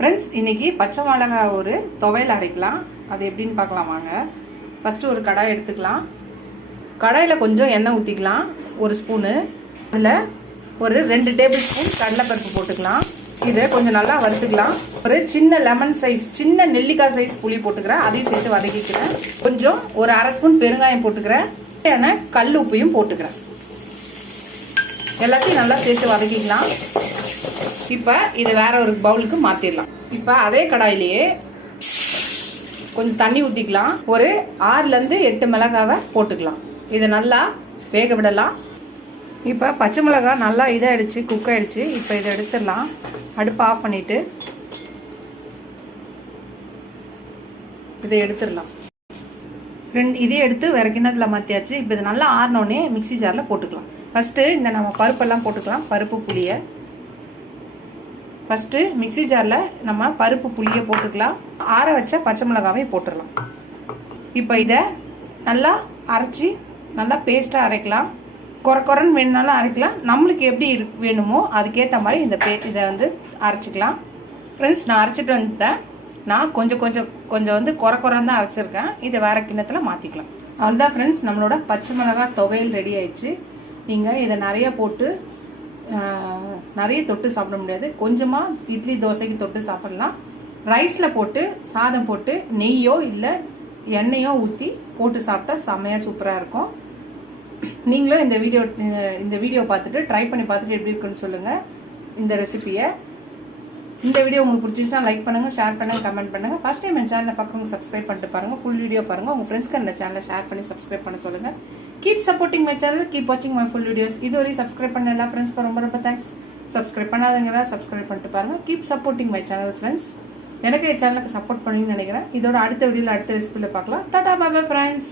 Friends, இன்றைக்கி பச்சை மிளகாய் ஒரு துவையல் அரைக்கலாம். அது எப்படின்னு பார்க்கலாம் வாங்க. ஃபஸ்ட்டு ஒரு கடாய் எடுத்துக்கலாம். கடாயில் கொஞ்சம் எண்ணெய் ஊற்றிக்கலாம், ஒரு ஸ்பூனு. அதில் ஒரு 2 டேபிள் ஸ்பூன் கடலைப்பருப்பு போட்டுக்கலாம். இதை கொஞ்சம் நல்லா வறுத்துக்கலாம். ஒரு சின்ன லெமன் சைஸ், சின்ன நெல்லிக்காய் சைஸ் புளி போட்டுக்கிறேன், அதையும் சேர்த்து வதக்கிக்கிறேன். கொஞ்சம் ஒரு அரை ஸ்பூன் பெருங்காயம் போட்டுக்கிறேன், கல் உப்பையும் போட்டுக்கிறேன். எல்லாத்தையும் நல்லா சேர்த்து வதக்கிக்கலாம். இப்போ இதை வேற ஒரு பவுலுக்கு மாற்றிடலாம். இப்போ அதே கடாயிலேயே கொஞ்சம் தண்ணி ஊற்றிக்கலாம். ஒரு 6லேருந்து 8 மிளகாவை போட்டுக்கலாம். இதை நல்லா வேக விடலாம். இப்போ பச்சை மிளகாய் நல்லா இதாகிடுச்சு, குக் ஆகிடுச்சு. இப்போ இதை எடுத்துடலாம். அடுப்பை ஆஃப் பண்ணிவிட்டு இதை எடுத்துடலாம். இதே எடுத்து வேறு கிண்ணத்தில் மாற்றியாச்சு. இப்போ இது நல்லா ஆறினோடனே மிக்சி ஜாரில் போட்டுக்கலாம். ஃபஸ்ட்டு இந்த நம்ம பருப்பெல்லாம் போட்டுக்கலாம். பருப்பு புளியை ஃபஸ்ட்டு மிக்சி ஜாரில் நம்ம பருப்பு புளியை போட்டுக்கலாம். ஆற வச்ச பச்சை மிளகாவையும் போட்டுடலாம். இப்போ இதை நல்லா அரைச்சி நல்லா பேஸ்ட்டாக அரைக்கலாம். குறைன்னு வேணுனாலும் அரைக்கலாம். நம்மளுக்கு எப்படி வேணுமோ அதுக்கேற்ற மாதிரி இதை வந்து அரைச்சிக்கலாம். ஃப்ரெண்ட்ஸ், நான் அரைச்சிட்டு வந்துட்டேன். நான் கொஞ்சம் வந்து குறைன்னு தான் அரைச்சிருக்கேன். இதை வேறு கிண்ணத்தில் மாற்றிக்கலாம். அவ்வளோதான் ஃப்ரெண்ட்ஸ், நம்மளோட பச்சை மிளகாய் துவையல் ரெடி ஆயிடுச்சு. நீங்கள் இதை நிறைய போட்டு நிறைய தொட்டு சாப்பிட முடியாது. கொஞ்சமாக இட்லி தோசைக்கு தொட்டு சாப்பிடலாம். ரைஸில் போட்டு சாதம் போட்டு நெய்யோ இல்லை எண்ணெயோ ஊற்றி போட்டு சாப்பிட்டா செம்மையாக சூப்பராக இருக்கும். நீங்களும் இந்த வீடியோ பார்த்துட்டு ட்ரை பண்ணி பார்த்துட்டு எப்படி இருக்குன்னு சொல்லுங்கள் இந்த ரெசிபியை. இந்த வீடியோ உங்களுக்கு பிடிச்சிருச்சுன்னா லைக் பண்ணுங்கள், ஷேர் பண்ணுங்கள், கமெண்ட் பண்ணுங்கள். ஃபஸ்ட் டைம் என் சேனலை பார்க்குறவங்க சப்ஸ்கிரைப் பண்ணிட்டு பாருங்கள். ஃபுல் வீடியோ பாருங்கள். உங்கள் ஃப்ரெண்ட்ஸ்க்கு இந்த சேனலை ஷேர் பண்ணி சப்ஸ்கிரைப் பண்ண சொல்லுங்கள். Keep supporting my channel, keep வாட்சிங் மை ஃபுல் வீடியோஸ். இதுவரையும் சப்ஸ்கிரைப் பண்ண எல்லா ஃப்ரெண்ட்ஸ்க்கு ரொம்ப தேங்க்ஸ். சப்ஸ்கிரைப் பண்ணாதவங்க சப்ஸ்கிரைப் பண்ணிட்டு பாருங்கள். Keep supporting my channel friends. எனக்கு என் சேனலுக்கு சப்போர்ட் பண்ணுவீங்கன்னு நினைக்கிறேன். இதோட அடுத்த வீடியோவில் அடுத்த ரெசிபியில் பார்க்கலாம். Ta-ta, bye bye friends.